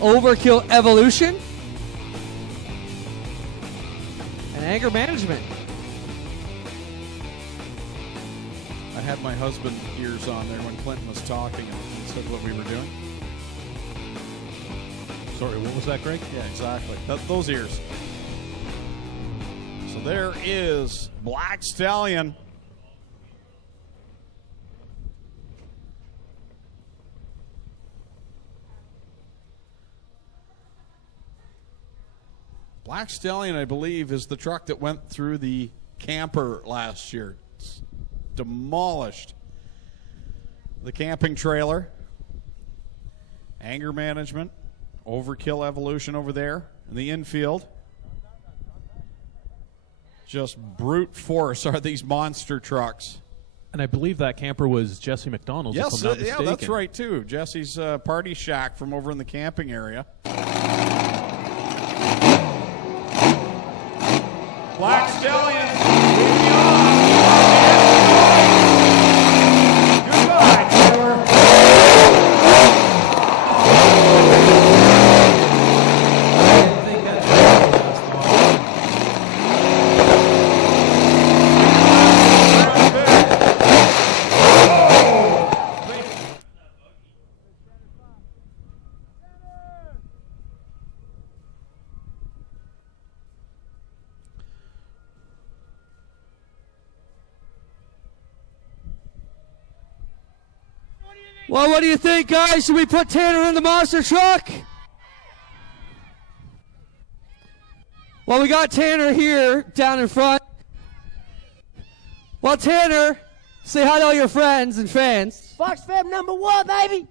Overkill Evolution, and Anger Management. I had my husband's ears on there when Clinton was talking and said what we were doing. Sorry, what was that, Greg? Yeah, exactly. Those ears. So there is Black Stallion. Black Stallion, I believe, is the truck that went through the camper last year. It's demolished the camping trailer. Anger Management, Overkill Evolution over there in the infield. Just brute force are these monster trucks. And I believe that camper was Jesse McDonald's. Yes, if I'm not mistaken. that's right, too. Jesse's party shack from over in the camping area. Black Stallion. Goodbye, Taylor. Well, what do you think, guys? Should we put Tanner in the monster truck? Well, we got Tanner here down in front. Well, Tanner, say hi to all your friends and fans. Fox Fam #1, baby.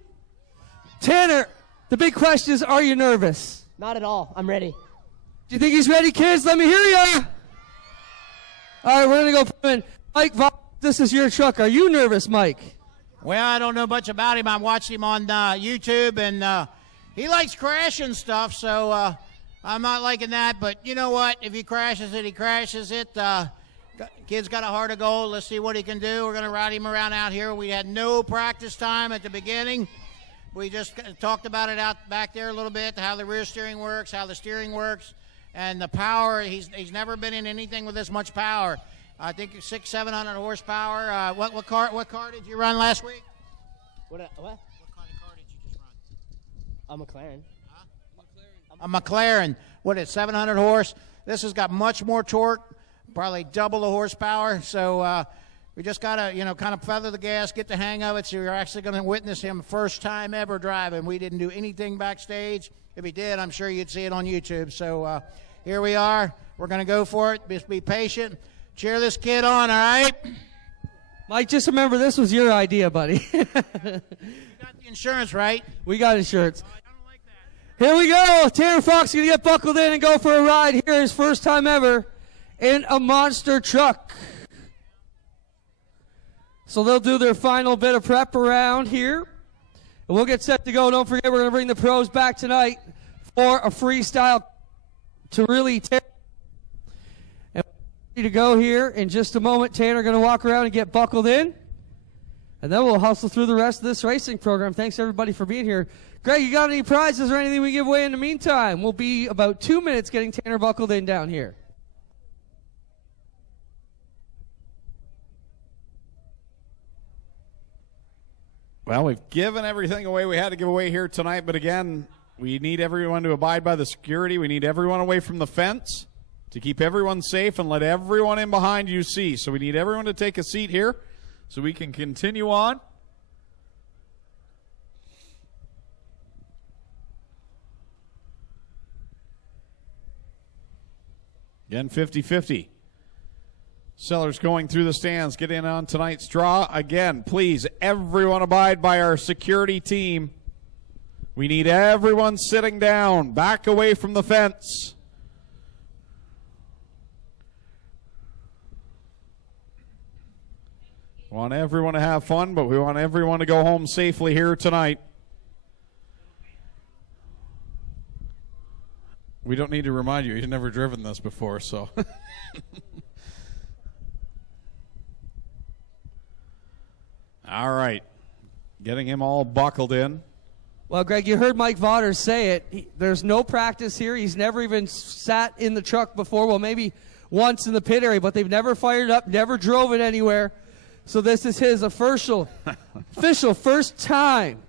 Tanner, the big question is, are you nervous? Not at all. I'm ready. Do you think he's ready, kids? Let me hear ya. All right, we're going to go in. Mike, this is your truck. Are you nervous, Mike? Well, I don't know much about him. I watched him on YouTube, and he likes crashing stuff, so I'm not liking that. But you know what? If he crashes it, he crashes it. Kid's got a heart of gold. Let's see what he can do. We're going to ride him around out here. We had no practice time at the beginning. We just talked about it out back there a little bit, how the rear steering works, how the steering works, and the power. He's never been in anything with this much power. I think 600-700 horsepower. What car did you run last week? What kind of car did you just run? A McLaren. Huh? A McLaren. What is 700 horse? This has got much more torque, probably double the horsepower. So we just gotta, kind of feather the gas, get the hang of it. So you're actually going to witness him first time ever driving. We didn't do anything backstage. If he did, I'm sure you'd see it on YouTube. So here we are. We're going to go for it. Just be patient. Cheer this kid on, all right? Mike, just remember this was your idea, buddy. You got the insurance, right? We got insurance. I don't like that. Here we go. Tanner Fox is going to get buckled in and go for a ride here, his first time ever in a monster truck. So they'll do their final bit of prep around here. And we'll get set to go. Don't forget, we're going to bring the pros back tonight for a freestyle to really take. To go here in just a moment. Tanner going to walk around and get buckled in, and then we'll hustle through the rest of this racing program. Thanks everybody for being here. Greg, you got any prizes or anything we give away in the meantime? We'll be about 2 minutes getting Tanner buckled in down here. Well, we've given everything away we had to give away here tonight, but again, we need everyone to abide by the security. We need everyone away from the fence to keep everyone safe and let everyone in behind you see. So we need everyone to take a seat here so we can continue on. Again, 50-50. Sellers going through the stands. Get in on tonight's draw. Again, please, everyone abide by our security team. We need everyone sitting down, back away from the fence. We want everyone to have fun, but we want everyone to go home safely here tonight. We don't need to remind you. You've never driven this before, so. All right. Getting him all buckled in. Well, Greg, you heard Mike Vaughters say it. There's no practice here. He's never even sat in the truck before. Well, maybe once in the pit area, but they've never fired it up, never drove it anywhere. So this is his official first time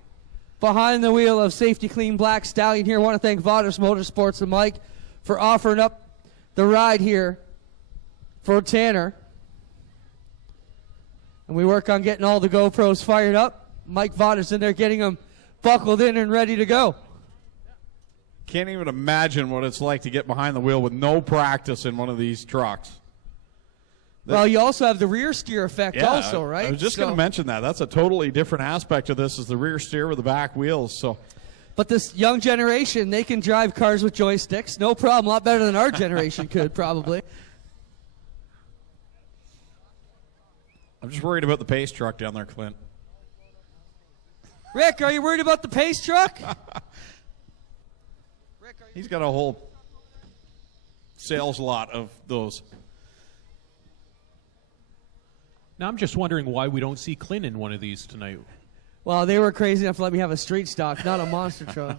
behind the wheel of Safety Clean Black Stallion here. I want to thank Vaughters Motorsports and Mike for offering up the ride here for Tanner. And we work on getting all the GoPros fired up. Mike Vaughters in there getting them buckled in and ready to go. Can't even imagine what it's like to get behind the wheel with no practice in one of these trucks. Well, you also have the rear steer effect also, right? I was just going to mention that. That's a totally different aspect of this is the rear steer with the back wheels. But this young generation, they can drive cars with joysticks. No problem. A lot better than our generation could, probably. I'm just worried about the pace truck down there, Clint. Rick, are you worried about the pace truck? He's got a whole sales lot of those. Now I'm just wondering why we don't see Clint in one of these tonight. Well, they were crazy enough to let me have a street stock, not a monster truck.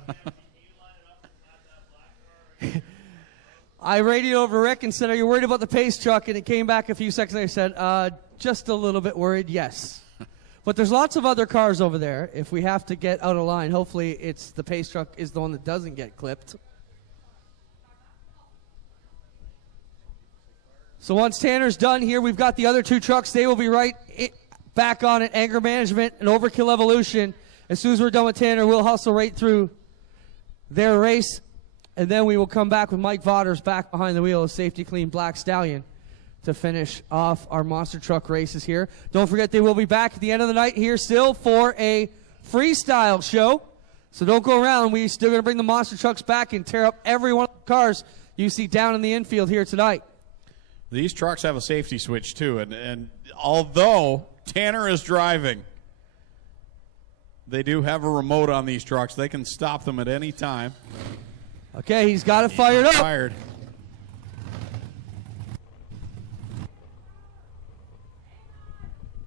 I radioed over Rick and said, are you worried about the pace truck? And it came back a few seconds later and said, just a little bit worried, yes. But there's lots of other cars over there. If we have to get out of line, hopefully it's the pace truck is the one that doesn't get clipped. So once Tanner's done here, we've got the other two trucks. They will be right back on at Anger Management and Overkill Evolution. As soon as we're done with Tanner, we'll hustle right through their race. And then we will come back with Mike Vaughters back behind the wheel of Safety Clean Black Stallion to finish off our monster truck races here. Don't forget they will be back at the end of the night here still for a freestyle show. So don't go around. We're still going to bring the monster trucks back and tear up every one of the cars you see down in the infield here tonight. These trucks have a safety switch too, and although Tanner is driving, they do have a remote on these trucks. They can stop them at any time. Okay, he's got it fired up. Fired.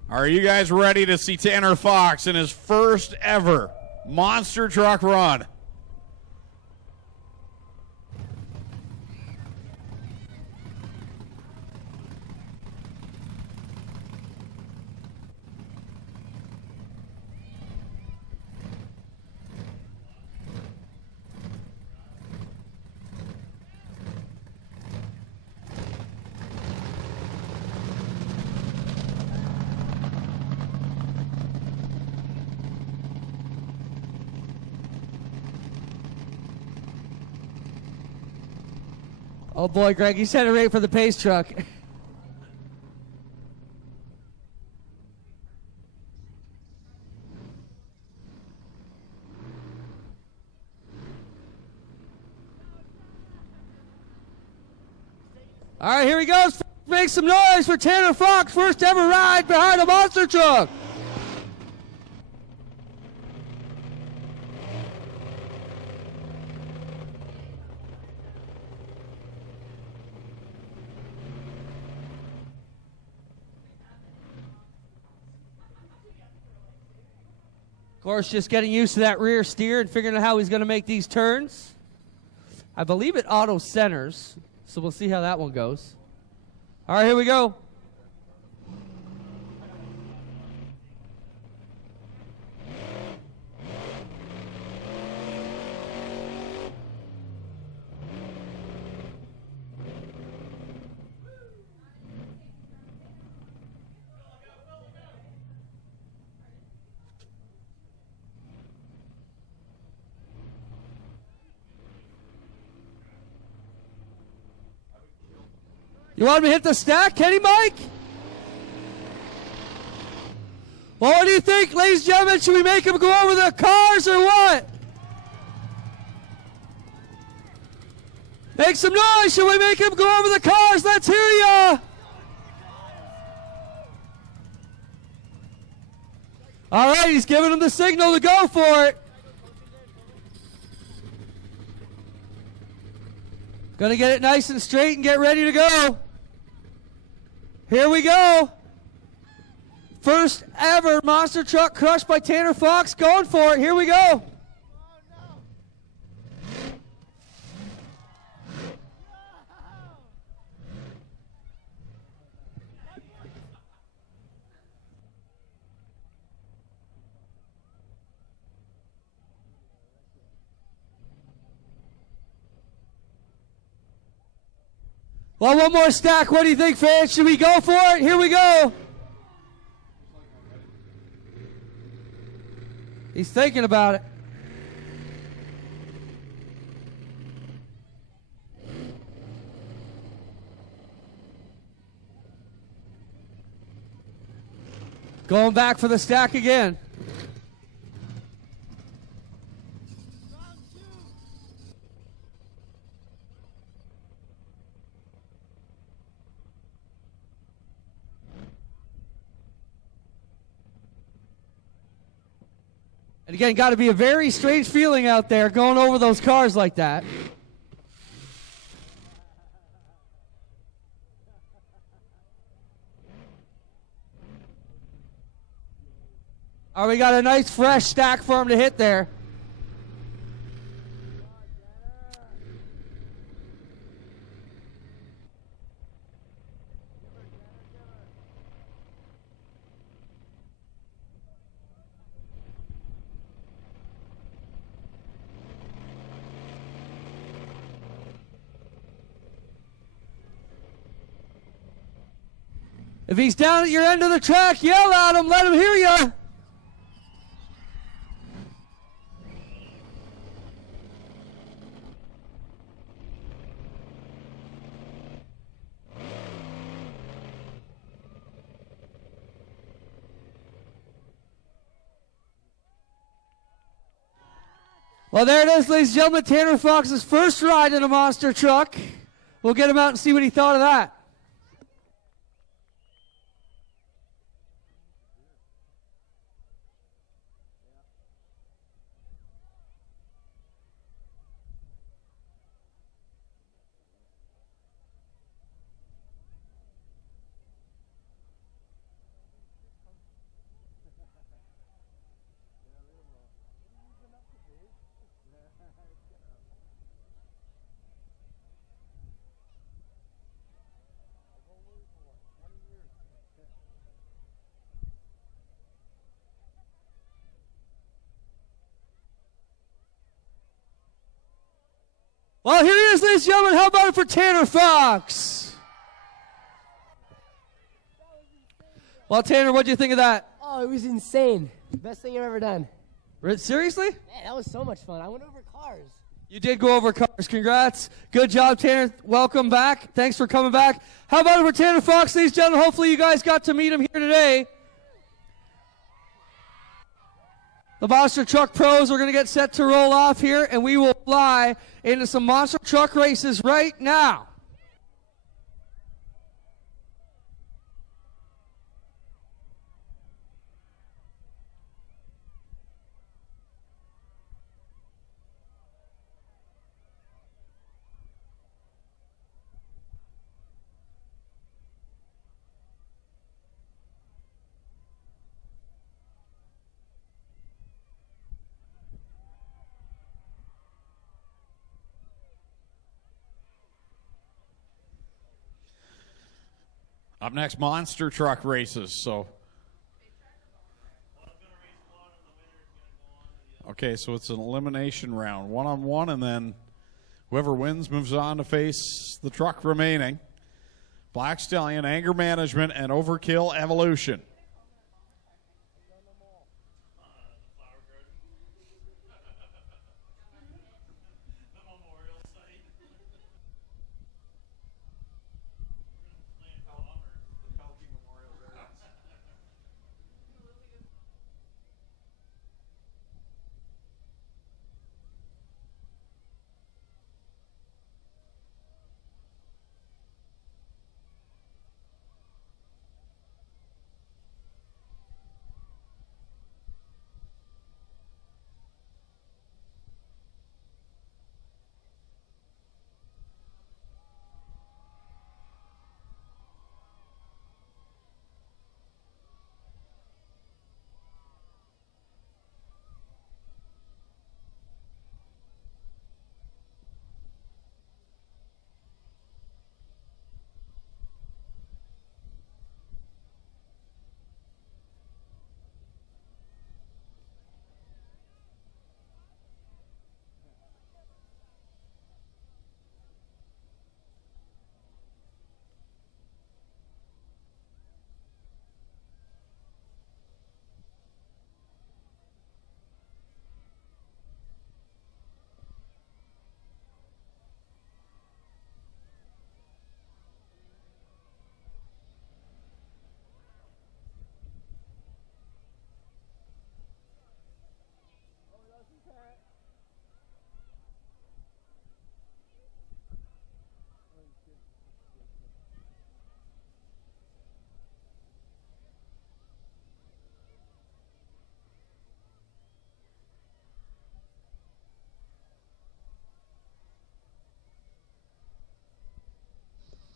Are you guys ready to see Tanner Fox in his first ever monster truck run? Oh boy, Greg, you set it right for the pace truck. All right, here he goes. Make some noise for Tanner Fox, first ever ride behind a monster truck. Of course, just getting used to that rear steer and figuring out how he's going to make these turns. I believe it auto centers, so we'll see how that one goes. All right, here we go. You want me to hit the stack, Kenny Mike? Well, what do you think, ladies and gentlemen? Should we make him go over the cars or what? Make some noise. Should we make him go over the cars? Let's hear ya. All right, he's giving him the signal to go for it. Gonna get it nice and straight and get ready to go. Here we go. First ever monster truck crushed by Tanner Fox. Going for it. Here we go. Well, one more stack. What do you think, fans? Should we go for it? Here we go. He's thinking about it. Going back for the stack again. And again, got to be a very strange feeling out there going over those cars like that. Oh, we got a nice fresh stack for him to hit there. If he's down at your end of the track, yell at him, let him hear you. Well, there it is, ladies and gentlemen. Tanner Fox's first ride in a monster truck. We'll get him out and see what he thought of that. Well, here he is, ladies and gentlemen. How about it for Tanner Fox? Well, Tanner, what do you think of that? Oh, it was insane. Best thing I've ever done. Seriously? Man, that was so much fun. I went over cars. You did go over cars. Congrats. Good job, Tanner. Welcome back. Thanks for coming back. How about it for Tanner Fox, ladies and gentlemen? Hopefully you guys got to meet him here today. The Monster Truck Pros are going to get set to roll off here, and we will fly into some Monster Truck races right now. Up next, monster truck races. So, okay, so it's an elimination round, one-on-one, and then whoever wins moves on to face the truck remaining. Black Stallion, Anger Management, and Overkill Evolution.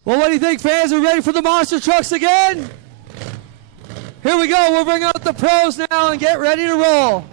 Well, what do you think, fans? Are we ready for the monster trucks again? Here we go. We'll bring out the pros now and get ready to roll.